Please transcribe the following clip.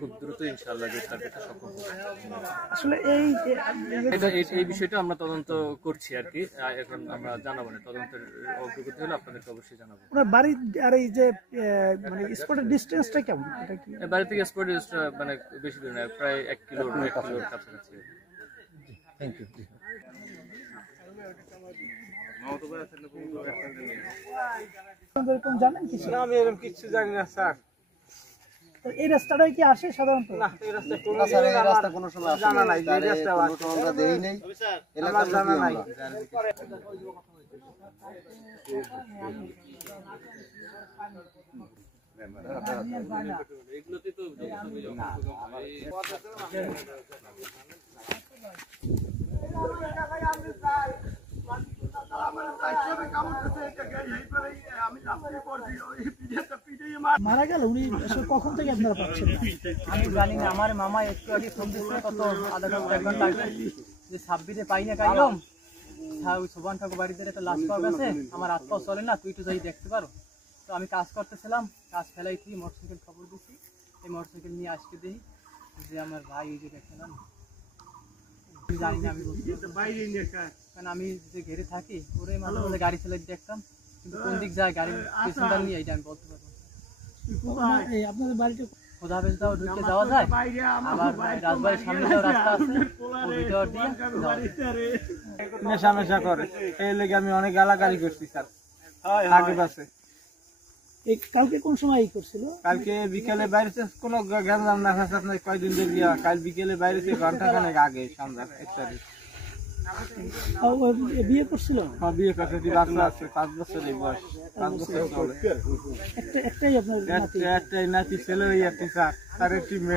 খুব দ্রুত ইনশাআল্লাহ গ্রেফতার করতে সক্ষম হব। আসলে এই বিষয়টা আমরা তদন্ত করছি আর কি। এখন আমরা জানাবো না, তদন্তের অগ্রগতি হলে আপনাদেরকে অবশ্যই জানাবো। ওনার বাড়ি আর এই যে মানে স্পটের ডিসটেন্সটা কেমন? এটা কি বাড়ি থেকে স্পট মানে বেশি দূর না, প্রায় 1 কিলোর কাছাকাছি। Thank you. জানেন কিছু? না, আমি এরকম কিছু জানি না স্যার। তো এই রাস্তাটাই কি আসে সাধারণত? না, এই রাস্তা কোনো সময় আসে জানা নাই, এই রাস্তা আমরা দেই নাই, আমার জানা নাই। মারা গেল উনি আসলে কখন থেকে আপনারা পাচ্ছেন? আমি জানি না, আমার মামা একটু আগে ফোন দিচ্ছিল, কত আধা ঘন্টা 1 ঘন্টা আগে, যে 26-এ পাই না কাইলাম ওই শোভান ঠাকুর বাড়িতে একটা লাশ পাওয়া গেছে, আমার হাত পাও চলে না, তুই একটু যাই দেখতে পারো। তো আমি কাজ করতেছিলাম, কাজ ফেলাই থেকে মোটরসাইকেল খবর দিচ্ছি, এই মোটরসাইকেল নিয়ে আসতে দেখি যে আমার ভাই এই যে দেখলাম, জানি না আমি কারণ আমি যে ঘেরে থাকি ওরে মাঝে মাঝে গাড়ি চালাই দেখতাম, কিন্তু কোন দিক যায় গাড়ি পেছনটা নিয়ে এইটা আমি বলতে পারবো। আপনাদের বাড়িতে খোদা বেশ দাও ঢুকে যাওয়া যায়, আবার রাজবাড়ির সামনে যাওয়ার রাস্তা আছে, ওই ভিতর দিয়ে নেশা মেশা করে, এই লেগে আমি অনেক গালাগালি করছি স্যার আগে পাশে। কালকে কোন সময় করছিল? কালকে বিকেলে বাইরেছে, কোনো গ্যাঞ্জাম না ফেসাদ নাই, কয়দিন ধরে কাল বিকেলে বাইরেছে, ঘন্টা খানেক আগে, সন্ধ্যা 1 তারিখ। বিয়ে করছিল? হ্যাঁ, বিয়ে করছে, বাচ্চা আছে, 5 বছরের বয়স, 5 বছর চলে। একটাই আপনার একটাই নাতি ছেলে, স্যার, তার একটি